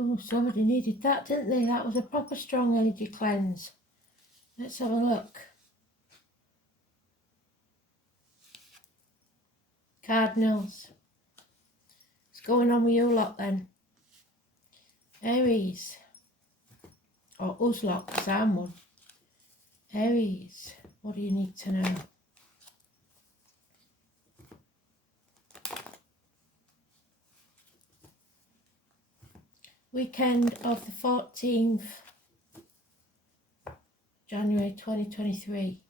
Oh, somebody needed that, didn't they? That was a proper strong energy cleanse. Let's have a look. Cardinals. What's going on with you lot then? Aries. Or us lot, because I'm one. Aries. What do you need to know? Weekend of the 14th January 2023.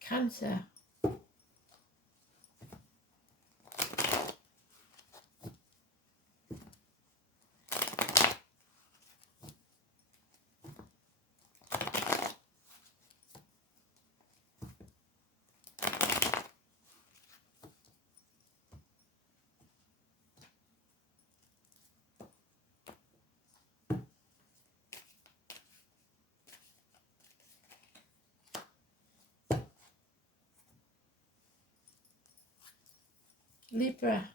Cancer. Libra.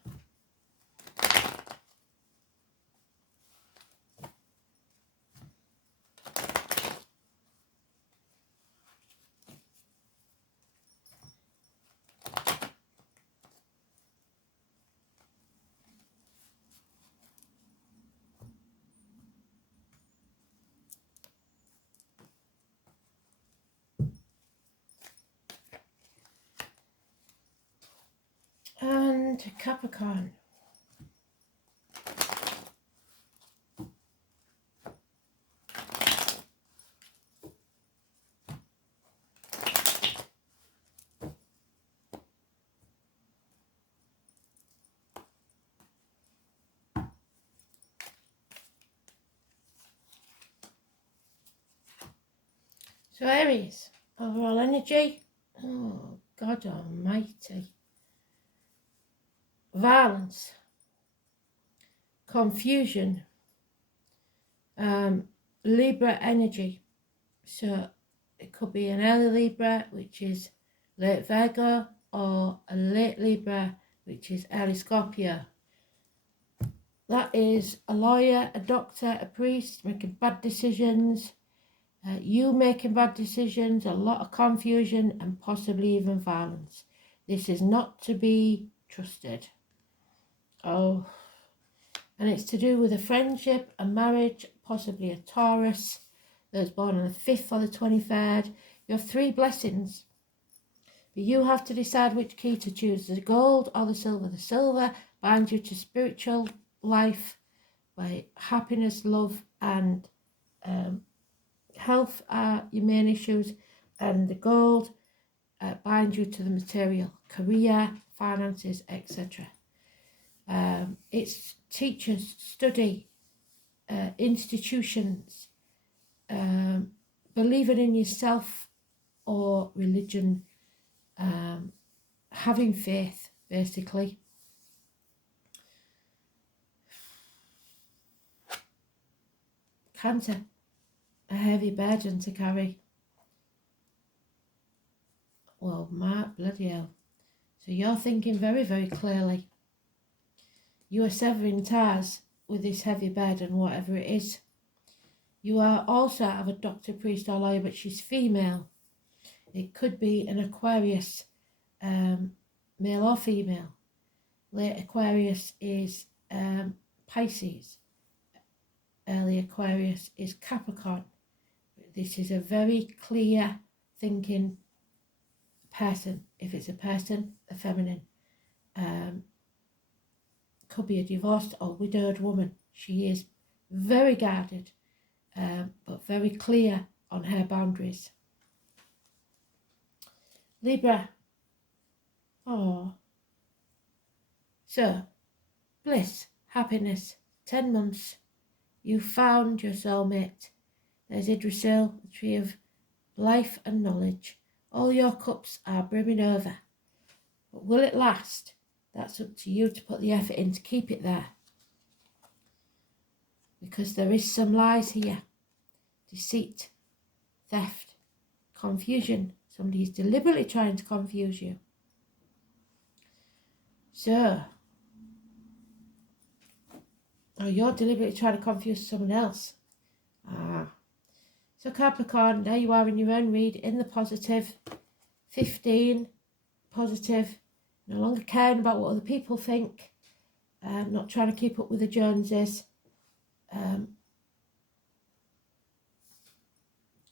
And Capricorn. So Aries, overall energy. Oh, God almighty. Violence. Confusion. Libra energy. So it could be an early Libra, which is late Virgo, or a late Libra, which is early Scorpio. That is a lawyer, a doctor, a priest making bad decisions, you making bad decisions, a lot of confusion and possibly even violence. This is not to be trusted. Oh, and it's to do with a friendship, a marriage, possibly a Taurus that was born on the 5th or the 23rd. You have 3 blessings, but you have to decide which key to choose, the gold or the silver. The silver binds you to spiritual life, by happiness, love and health are your main issues, and the gold binds you to the material, career, finances, etc. It's teachers, study, institutions, believing in yourself or religion, having faith, basically. Cancer, a heavy burden to carry. Well, my bloody hell. So you're thinking very, very clearly. You are severing ties with this heavy burden, whatever it is. You are also have a doctor, priest or lawyer, but she's female. It could be an Aquarius, male or female. Late Aquarius is Pisces. Early Aquarius is Capricorn. This is a very clear thinking person. If it's a person, a feminine. Could be a divorced or widowed woman. She is very guarded, but very clear on her boundaries. Libra. Oh. So, bliss, happiness, 10 months. You found your soulmate. There's Yggdrasil, the tree of life and knowledge. All your cups are brimming over. But will it last? That's up to you to put the effort in to keep it there. Because there is some lies here. Deceit, theft, confusion. Somebody is deliberately trying to confuse you. So, or you're deliberately trying to confuse someone else. So Capricorn, there you are in your own read, in the positive. 15, positive, no longer caring about what other people think, not trying to keep up with the Joneses, no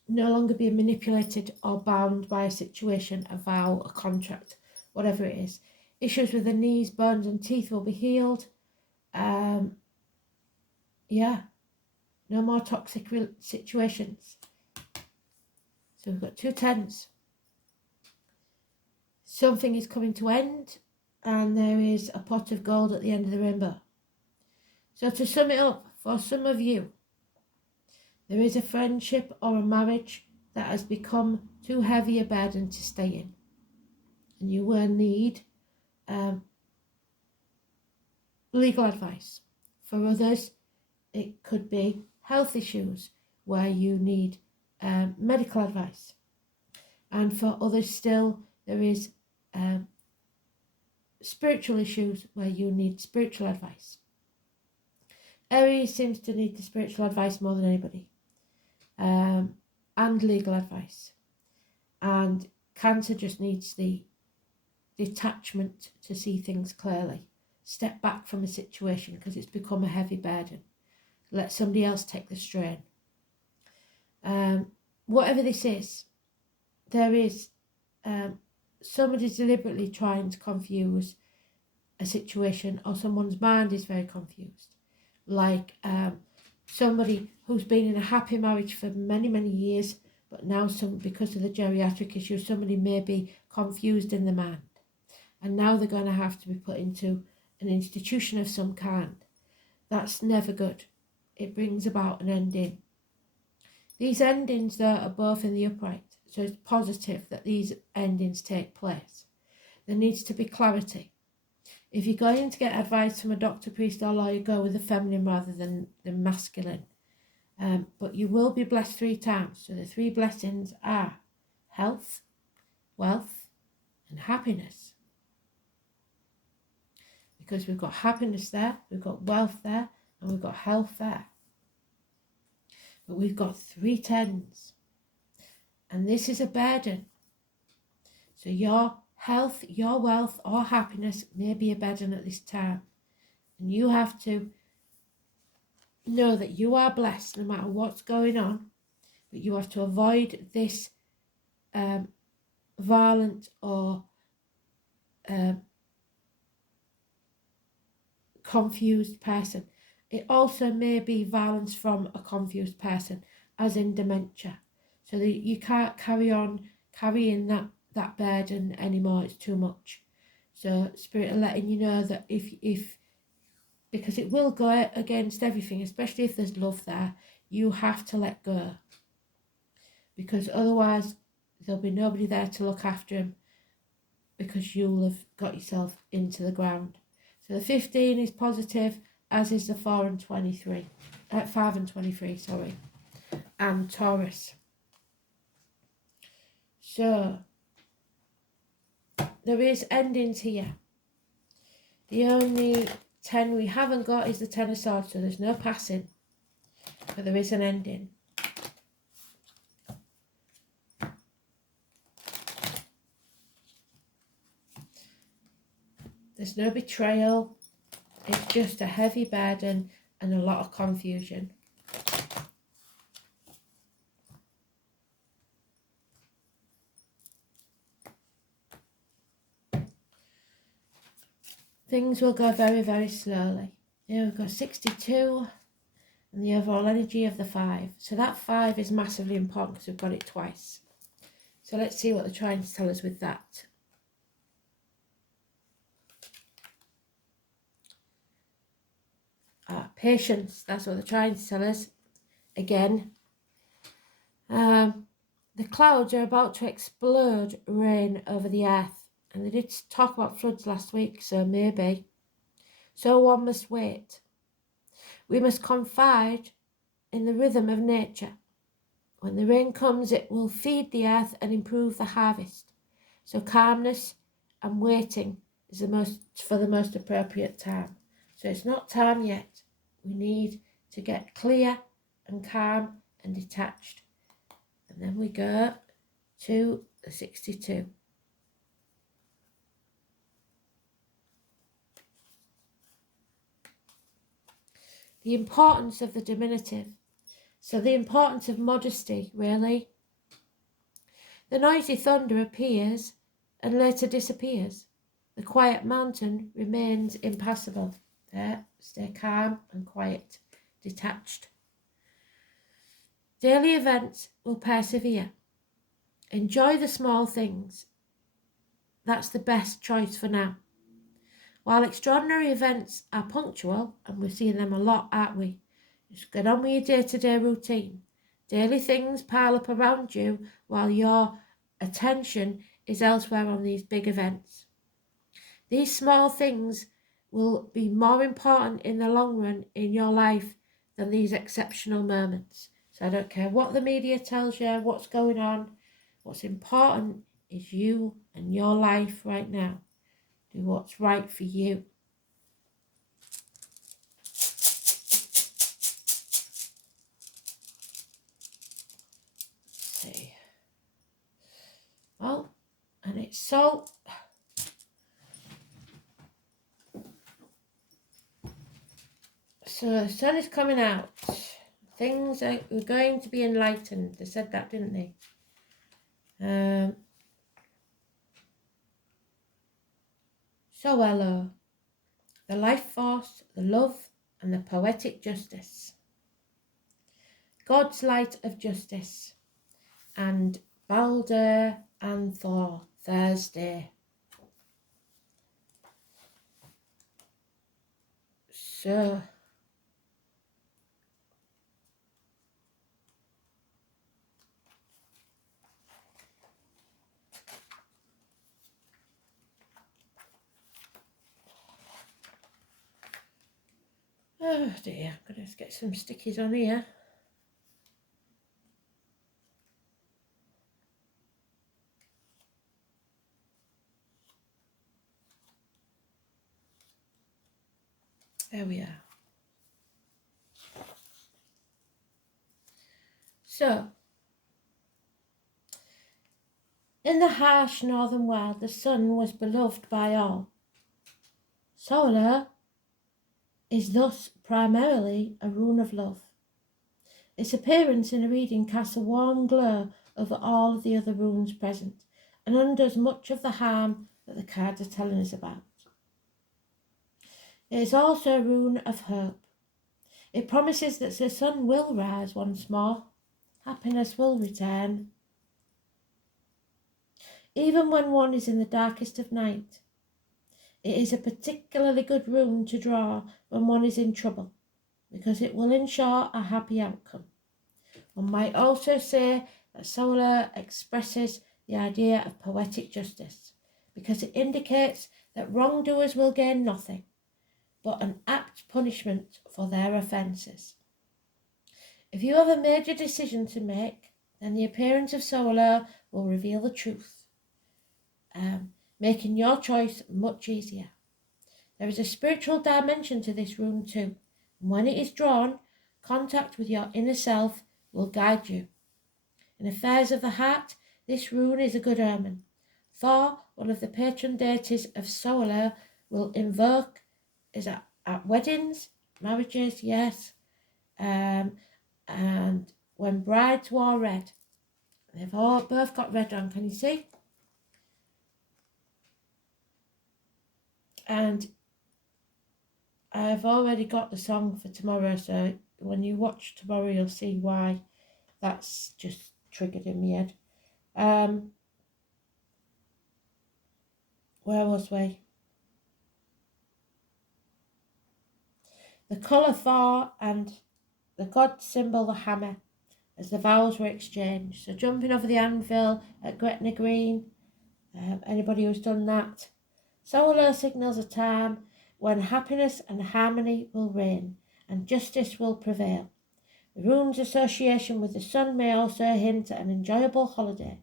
longer being manipulated or bound by a situation, a vow, a contract, whatever it is. Issues with the knees, bones and teeth will be healed. Yeah, no more toxic situations. So we've got 2 tens. Something is coming to end, and there is a pot of gold at the end of the rainbow. So to sum it up, for some of you, there is a friendship or a marriage that has become too heavy a burden to stay in, and you will need legal advice. For others, it could be health issues where you need medical advice, and for others still, there is spiritual issues where you need spiritual advice. Aries seems to need the spiritual advice more than anybody, and legal advice. And Cancer just needs the detachment to see things clearly. Step back from a situation because it's become a heavy burden. Let somebody else take the strain. Whatever this is, there is somebody deliberately trying to confuse a situation, or someone's mind is very confused. Like somebody who's been in a happy marriage for many, many years, but now because of the geriatric issue, somebody may be confused in the mind. And now they're going to have to be put into an institution of some kind. That's never good. It brings about an ending. These endings, though, are both in the upright. So it's positive that these endings take place. There needs to be clarity. If you're going to get advice from a doctor, priest or lawyer, go with the feminine rather than the masculine. But you will be blessed 3 times. So the 3 blessings are health, wealth and happiness. Because we've got happiness there, we've got wealth there, and we've got health there. But we've got 3 tens. And this is a burden. So your health, your wealth or happiness may be a burden at this time. And you have to know that you are blessed no matter what's going on. But you have to avoid this violent or confused person. It also may be violence from a confused person, as in dementia. So that you can't carry on carrying that burden anymore. It's too much. So Spirit are letting you know that if because it will go against everything, especially if there's love there, you have to let go. Because otherwise there'll be nobody there to look after him, because you'll have got yourself into the ground. So the 15 is positive, as is the 4 and 23. 5 and 23, sorry. And Taurus. So there is endings here. The only 10 we haven't got is the 10 of Swords, so there's no passing. But there is an ending. There's no betrayal. It's just a heavy burden and a lot of confusion. Things will go very, very slowly. Here we've got 62 and the overall energy of the 5. So that 5 is massively important because we've got it twice. So let's see what they're trying to tell us with that. Patience, that's what they're trying to tell us. Again, the clouds are about to explode rain over the earth. And they did talk about floods last week, so maybe. So one must wait. We must confide in the rhythm of nature. When the rain comes, it will feed the earth and improve the harvest. So calmness and waiting is for the most appropriate time. So it's not time yet. We need to get clear and calm and detached. And then we go to the 62. The importance of the diminutive. So the importance of modesty, really. The noisy thunder appears and later disappears. The quiet mountain remains impassable. There, stay calm and quiet, detached. Daily events will persevere. Enjoy the small things. That's the best choice for now. While extraordinary events are punctual, and we're seeing them a lot, aren't we? Just get on with your day-to-day routine. Daily things pile up around you while your attention is elsewhere on these big events. These small things will be more important in the long run in your life than these exceptional moments. So I don't care what the media tells you, what's going on. What's important is you and your life right now. Do what's right for you. Let's see. Oh, and it's so... So the sun is coming out. Things are going to be enlightened. They said that, didn't they? So hello. The life force, the love, and the poetic justice. God's light of justice. And Balder and Thor, Thursday. So... Oh dear, I'm going to get some stickies on here. There we are. So, in the harsh northern world, the sun was beloved by all. Solar is thus primarily a rune of love. Its appearance in a reading casts a warm glow over all of the other runes present and undoes much of the harm that the cards are telling us about. It is also a rune of hope. It promises that the sun will rise once more, happiness will return. Even when one is in the darkest of night, it is a particularly good rune to draw when one is in trouble, because it will ensure a happy outcome. One might also say that solar expresses the idea of poetic justice, because it indicates that wrongdoers will gain nothing but an apt punishment for their offences. If you have a major decision to make, then the appearance of solar will reveal the truth, making your choice much easier. There is a spiritual dimension to this rune too, and when it is drawn, contact with your inner self will guide you. In affairs of the heart, this rune is a good omen. Thor, one of the patron deities of solar, will invoke is at weddings, marriages, yes, and when brides wore red. They've all both got red on, can you see? And I've already got the song for tomorrow, so when you watch tomorrow you'll see why that's just triggered in my head. Where was we? The colour Thor and the god symbol the hammer, as the vows were exchanged. So jumping over the anvil at Gretna Green, anybody who's done that. Solar signals a time when happiness and harmony will reign and justice will prevail. The moon's association with the sun may also hint at an enjoyable holiday.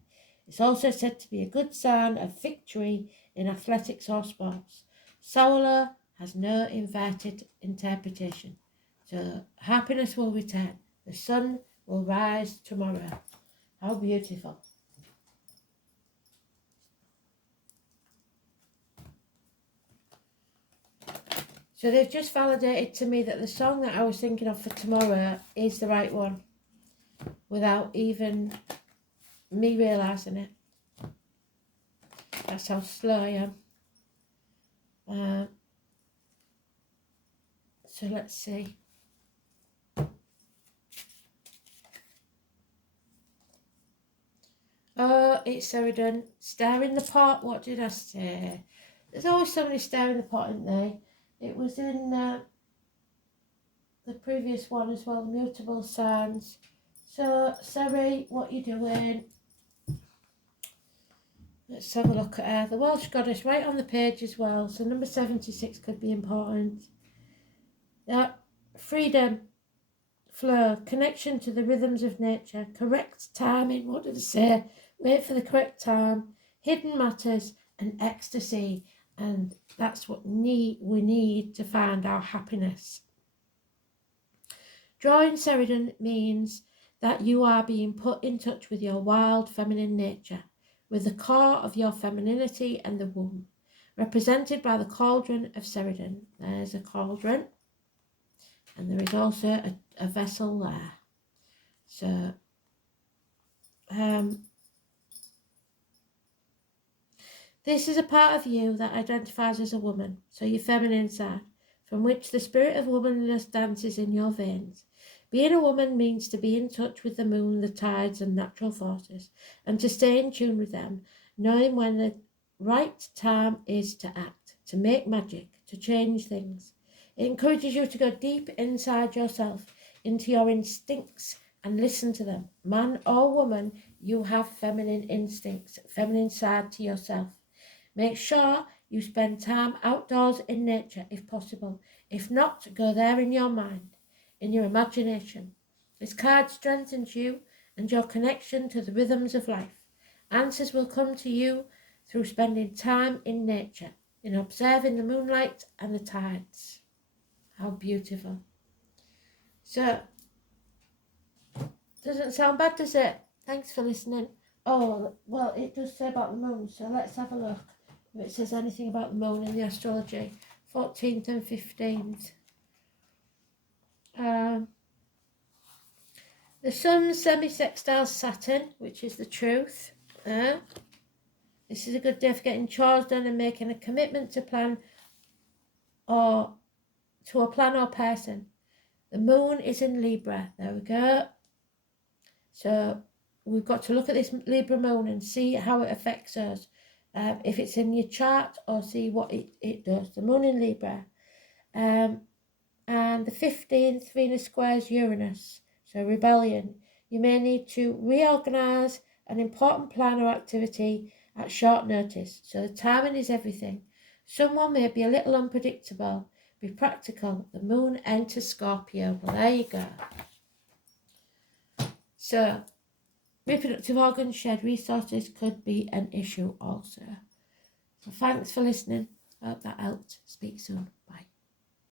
It's also said to be a good sign of victory in athletics or sports. Solar has no inverted interpretation. So happiness will return. The sun will rise tomorrow. How beautiful. So they've just validated to me that the song that I was thinking of for tomorrow is the right one, without even me realising it. That's how slow I am. So let's see. Oh, it's Sheridan. Stirring the pot. What did I say? There's always somebody stirring the pot, isn't there? It was in the previous one as well, mutable signs. So, Sari, what you doing? Let's have a look at her. The Welsh goddess right on the page as well. So number 76 could be important. Freedom, flow, connection to the rhythms of nature, correct timing, what did I say? Wait for the correct time, hidden matters and ecstasy. And that's what we need to find our happiness. Drawing Sheridan means that you are being put in touch with your wild feminine nature, with the core of your femininity and the womb, represented by the cauldron of Sheridan. There's a cauldron, and there is also a vessel there. So, this is a part of you that identifies as a woman, so your feminine side, from which the spirit of womanliness dances in your veins. Being a woman means to be in touch with the moon, the tides and natural forces, and to stay in tune with them, knowing when the right time is to act, to make magic, to change things. It encourages you to go deep inside yourself, into your instincts, and listen to them. Man or woman, you have feminine instincts, feminine side to yourself. Make sure you spend time outdoors in nature if possible. If not, go there in your mind, in your imagination. This card strengthens you and your connection to the rhythms of life. Answers will come to you through spending time in nature, in observing the moonlight and the tides. How beautiful. So, doesn't sound bad, does it? Thanks for listening. Oh, well, it does say about the moon, so let's have a look if it says anything about the moon in the astrology. 14th and 15th. The sun semi-sextiles Saturn, which is the truth. This is a good day for getting chores done and making a commitment to plan or to a plan or person. The moon is in Libra. There we go. So we've got to look at this Libra moon and see how it affects us. If it's in your chart, or see what it does. The moon in Libra. And the 15th, Venus squares Uranus. So rebellion. You may need to reorganise an important plan or activity at short notice. So the timing is everything. Someone may be a little unpredictable. Be practical. The moon enters Scorpio. Well, there you go. So, reproductive organs, shared resources could be an issue also. So thanks for listening. I hope that helped. Speak soon. Bye.